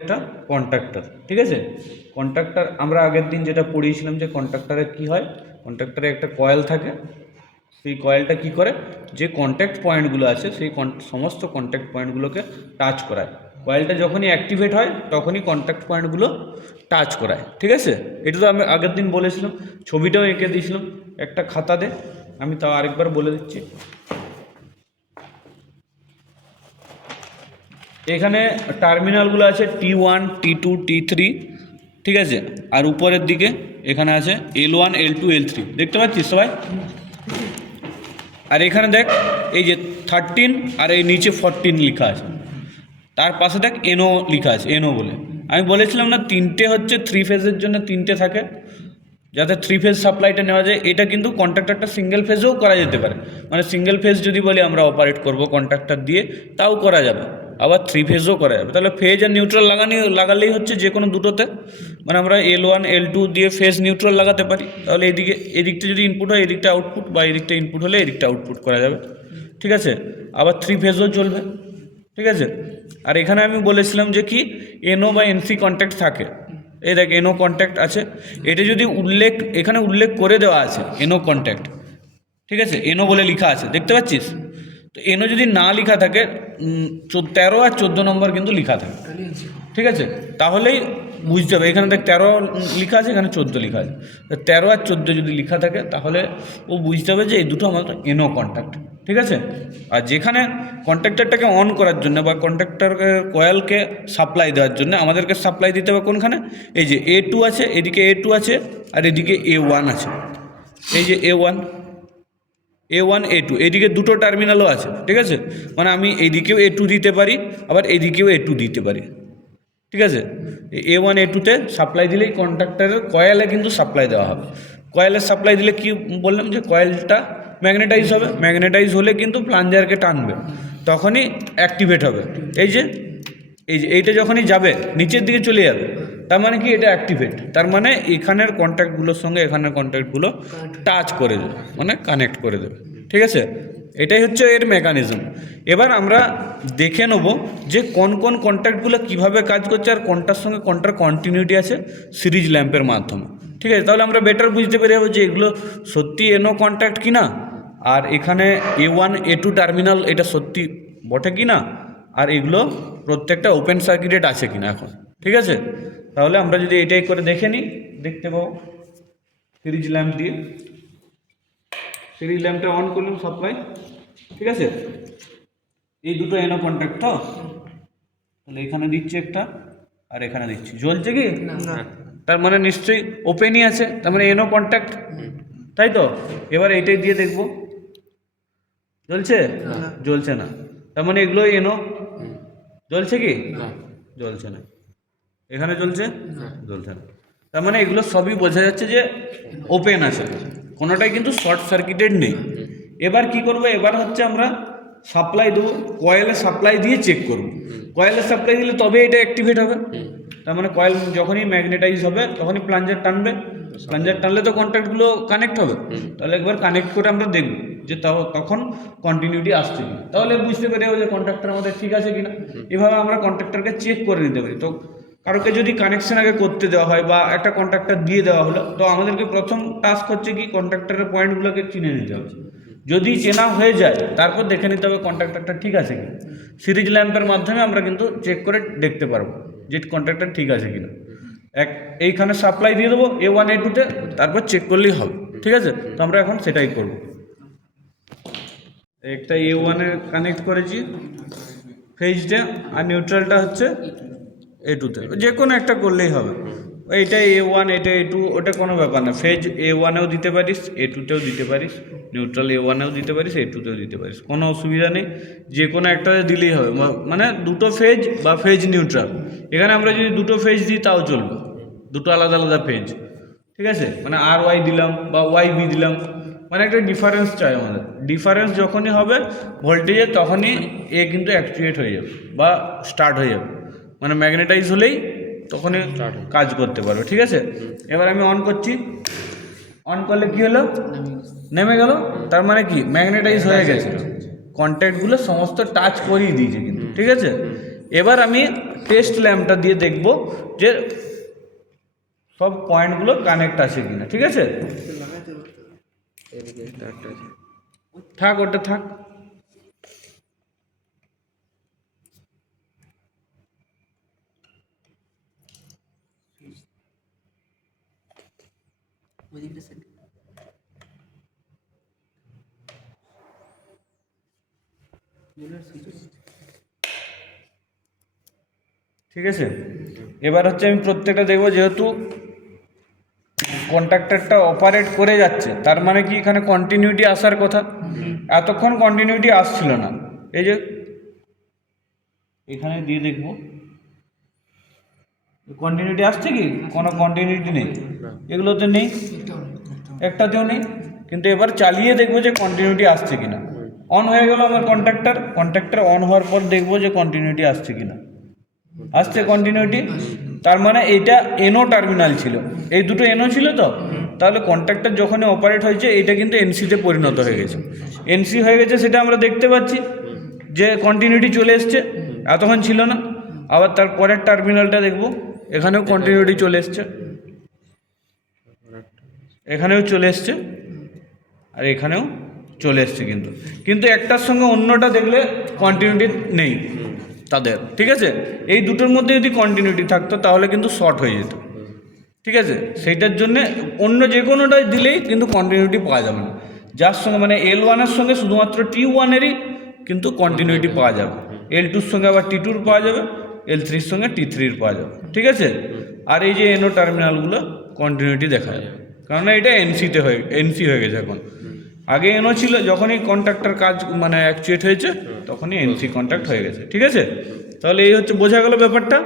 একটা কন্ট্রাক্টর, ঠিক আছে। কন্ট্রাক্টর আমরা আগের দিন যেটা পড়িয়েছিলাম যে কন্ট্রাক্টরে কি হয়, কন্ট্রাক্টরে একটা কয়েল থাকে, সেই কয়েলটা কি করে, যে কন্ট্যাক্ট পয়েন্টগুলো আছে সেই সমস্ত কন্ট্যাক্ট পয়েন্টগুলোকে টাচ করায়। কয়েলটা যখনই অ্যাক্টিভেট হয় তখনই কন্ট্যাক্ট পয়েন্টগুলো টাচ করায়, ঠিক আছে। এটা তো আমি আগের দিন বলেছিলাম, ছবিটাও এঁকে দিয়েছিলাম। একটা খাতা দে, আমি তাও আরেকবার বলে দিচ্ছি। এখানে টার্মিনালগুলো আছে T1 T2 T3, ঠিক আছে। আর উপরের দিকে এখানে আছে L1 L2 L3, দেখতে পাচ্ছিস সবাই। আর এখানে দেখ এই যে 13 আর এই নিচে 14 লেখা আছে, তার পাশে দেখ এনও লেখা আছে, এনও বলে। আমি বলেছিলাম না তিনটে হচ্ছে 3 ফেজের জন্য তিনটে থাকে, যাতে 3 ফেজ সাপ্লাইটা নেওয়া যায়। এটা কিন্তু কন্ট্রাক্টরটা সিঙ্গেল ফেজেও করা যেতে পারে, মানে সিঙ্গেল ফেজ যদি বলি আমরা অপারেট করব কন্ট্রাক্টর দিয়ে, তাও করা যাবে। আবার 3 ফেজও করা যাবে। তাহলে ফেজ আর নিউট্রাল লাগালেই হচ্ছে যে কোনো দুটোতে, মানে আমরা L1 L2 দিয়ে ফেজ নিউট্রাল লাগাতে পারি। তাহলে এদিকটা যদি ইনপুট হয় এদিকটা আউটপুট, বা এদিকটা ইনপুট হলে এদিকটা আউটপুট করা যাবে, ঠিক আছে। আবার 3 ফেজও চলবে, ঠিক আছে। আর এখানে আমি বলেছিলাম যে কি এনও বা এনসি কন্ট্যাক্ট থাকে। এই দেখ এনও কন্ট্যাক্ট আছে, এটা যদি এখানে উল্লেখ করে দেওয়া আছে এনও কন্ট্যাক্ট, ঠিক আছে, এনও বলে লেখা আছে, দেখতে পাচ্ছিস। তো এনও যদি না লেখা থাকে 13 আর 14 নম্বর কিন্তু লেখা থাকে, ঠিক আছে। তাহলেই বুঝতে হবে, এখানে দেখ 13 লেখা আছে, এখানে 14 লেখা আছে। 13 আর 14 যদি লেখা থাকে তাহলে ও বুঝতে হবে যে এই দুটো আমাদের এনও কন্ট্যাক্ট, ঠিক আছে। আর যেখানে কন্ট্রাক্টরটাকে অন করার জন্য বা কন্ট্রাক্টরকে কয়েলকে সাপ্লাই দেওয়ার জন্য আমাদেরকে সাপ্লাই দিতে হবে কোনখানে, এই যে A2 আছে, এদিকে A2 আছে আর এদিকে A1 আছে, এই যে A1 A2, এদিকে দুটো টার্মিনালও আছে, ঠিক আছে। মানে আমি এইদিকেও A2 দিতে পারি, আবার এইদিকেও A2 দিতে পারি, ঠিক আছে। A1 A2-তে সাপ্লাই দিলেই কন্ট্রাক্টরের কয়েলে কিন্তু সাপ্লাই দেওয়া হবে। কয়েলের সাপ্লাই দিলে কি বললাম যে কয়েলটা ম্যাগনেটাইজ হবে, ম্যাগনেটাইজ হলে কিন্তু প্লাঞ্জারকে টানবে, তখনই অ্যাক্টিভেট হবে। এই যে এইটা যখনই যাবে নিচের দিকে চলে যাবে, তার মানে কি এটা অ্যাক্টিভেট, তার মানে এখানের কন্ট্যাক্টগুলোর সঙ্গে এখানের কন্ট্যাক্টগুলো টাচ করে দেবে, মানে কানেক্ট করে দেবে, ঠিক আছে। এটাই হচ্ছে এর মেকানিজম। এবার আমরা দেখে নেব যে কোন কোন কন্ট্যাক্টগুলো কীভাবে কাজ করছে আর কোনটার সঙ্গে কোনটার কন্টিনিউটি আছে সিরিজ ল্যাম্পের মাধ্যমে, ঠিক আছে। তাহলে আমরা বেটার বুঝতে পেরে যাবো যে এগুলো সত্যি এনও কন্ট্যাক্ট কি না, আর এখানে A1 A2 টার্মিনাল এটা সত্যি বটে কি না, আর এগুলো প্রত্যেকটা ওপেন সার্কিটেড আছে কিনা এখন, ঠিক আছে। তাহলে আমরা যদি এটাই করে দেখে নিই, দেখতে পাবো সিরিজ ল্যাম্প দিয়ে। সিরিজ ল্যাম্পটা অন করলাম সাপ্লাই, ঠিক আছে। এই দুটো এনও কন্ট্যাক্ট, তো তাহলে এখানে দিচ্ছি একটা আর এখানে দিচ্ছি, জ্বলছে কি না, তার মানে নিশ্চয়ই ওপেনই আছে, তার মানে এনও কন্ট্যাক্ট, তাই তো। এবার এইটাই দিয়ে দেখব জ্বলছে, জ্বলছে না, তার মানে এগুলোই এনও। জ্বলছে কি, জ্বলছে না। এখানে জ্বলছে, জ্বলছে না, তার মানে এগুলো সবই বোঝা যাচ্ছে যে ওপেন আছে, কোনোটাই কিন্তু শর্ট সার্কিটেড নেই। এবার কি করব, এবার হচ্ছে আমরা সাপ্লাই দেবো, কয়েলে সাপ্লাই দিয়ে চেক করব। কয়েলে সাপ্লাই দিলে তবে এটা অ্যাক্টিভেট হবে, তার মানে কয়েল যখনই ম্যাগনেটাইজ হবে তখনই প্লাঞ্জার টানবে, প্লাঞ্জার টানলে তো কন্ট্যাক্টগুলো কানেক্ট হবে। তাহলে একবার কানেক্ট করে আমরা দেখব যে তখন কন্টিনিউটি আসছে কিনা, তাহলে বুঝতে পেরে যাবো যে কন্ট্রাক্টর আমাদের ঠিক আছে কিনা। এভাবে আমরা কন্ট্রাক্টরকে চেক করে নিতে পারি। তো কারোকে যদি কানেকশন আগে করতে দেওয়া হয় বা একটা কন্ট্রাক্টর দিয়ে দেওয়া হলো, তো আমাদেরকে প্রথম টাস্ক হচ্ছে কি কন্ট্রাক্টরের পয়েন্টগুলোকে চিনে নিতে হবে। যদি চেনা হয়ে যায় তারপর দেখে নিতে হবে কন্ট্রাক্টরটা ঠিক আছে কিনা। সিরিজ ল্যাম্পের মাধ্যমে আমরা কিন্তু চেক করে দেখতে পারবো যে কন্ট্রাক্টর ঠিক আছে কিনা। এইখানে সাপ্লাই দিয়ে দেবো A1 A2-তে, তারপর চেক করলেই হবে, ঠিক আছে। তো আমরা এখন সেটাই করব। একটা A1-এ কানেক্ট করেছি ফেজটা, আর নিউট্রালটা হচ্ছে A2-তে, যে কোনো একটা করলেই হবে। এইটা A1 এটা A2 ওটা কোনো ব্যাপার না, ফেজ A1-এও দিতে পারিস, A2-তেও দিতে পারিস, নিউট্রাল A1-এও দিতে পারিস, A2-তেও দিতে পারিস, কোনো অসুবিধা নেই, যে কোনো একটাতে দিলেই হবে। মানে দুটো ফেজ বা ফেজ নিউট্রাল, এখানে আমরা যদি দুটো ফেজ দিই তাও চলবে, দুটো আলাদা আলাদা ফেজ, ঠিক আছে। মানে RY দিলাম বা YB দিলাম, মানে একটা ডিফারেন্স চাই আমাদের। ডিফারেন্স যখনই হবে ভোল্টেজের তখনই এ কিন্তু অ্যাক্টিভেট হয়ে যাবে বা স্টার্ট হয়ে যাবে, মানে ম্যাগনেটাইজ হলেই তখনই কাজ করতে পারবে, ঠিক আছে। এবার আমি অন করছি, অন করলে কি হলো, নেমে গেল, তার মানে কি ম্যাগনেটাইজ হয়ে গেছে, কন্ট্যাক্টগুলো সমস্ত টাচ করিয়ে দিয়েছে কিন্তু, ঠিক আছে। এবার আমি টেস্ট ল্যাম্পটা দিয়ে দেখব যে সব পয়েন্টগুলো কানেক্ট আছে কিনা, ঠিক আছে? থাক, ওটা থাক। ঠিক আছে, এবার হচ্ছে আমি প্রত্যেকটা দেখবো, যেহেতু কন্ট্রাক্টরটা অপারেট করে যাচ্ছে তার মানে কি এখানে কন্টিনিউটি আসার কথা। এতক্ষণ কন্টিনিউটি আসছিল না, এই যে এখানে দিয়ে দেখবো কন্টিনিউটি আসছে কি, কোনো কন্টিনিউটি নেই, এগুলোতে নেই, একটাতেও নেই। কিন্তু এবার চালিয়ে দেখবো যে কন্টিনিউটি আসছে কিনা। অন হয়ে গেল আমার কন্ট্রাক্টর অন হওয়ার পর দেখবো যে কন্টিনিউটি আসছে কিনা। আসছে কন্টিনিউটি, তার মানে এইটা এনও টার্মিনাল ছিল, এই দুটো এনও ছিল তো, তাহলে কন্ট্রাক্টর যখনই অপারেট হয়েছে এটা কিন্তু এনসিতে পরিণত হয়ে গেছে। এনসি হয়ে গেছে সেটা আমরা দেখতে পাচ্ছি যে কন্টিনিউটি চলে এসছে, এতক্ষণ ছিল না। আবার তার পরের টার্মিনালটা দেখব, এখানেও কন্টিনিউটি চলে এসছে, এখানেও চলে এসছে, আর এখানেও চলে এসছে। কিন্তু একটার সঙ্গে অন্যটা দেখলে কন্টিনিউটি নেই তাদের, ঠিক আছে? এই দুটোর মধ্যে যদি কন্টিনিউটি থাকতো তাহলে কিন্তু শর্ট হয়ে যেত, ঠিক আছে? সেইটার জন্যে অন্য যে কোনোটাই দিলেই কিন্তু কন্টিনিউটি পাওয়া যাবে না। যার সঙ্গে মানে L1-এর সঙ্গে শুধুমাত্র T1-এরই কিন্তু কন্টিনিউটি পাওয়া যাবে, L2-র সঙ্গে আবার T2-র পাওয়া যাবে, L3-র সঙ্গে T3-র পাওয়া যাবে, ঠিক আছে? আর এই যে এনও টার্মিনালগুলো কন্টিনিউটি দেখা যাবে, কারণ এটা এনসি হয়ে গেছে এখন। আগে এনও ছিল, যখনই কন্ট্রাক্টর কাজ মানে অ্যাকচুয়েট হয়েছে তখনই এনসি কন্ট্রাক্ট হয়ে গেছে, ঠিক আছে? তাহলে এই হচ্ছে বোঝা গেল ব্যাপারটা।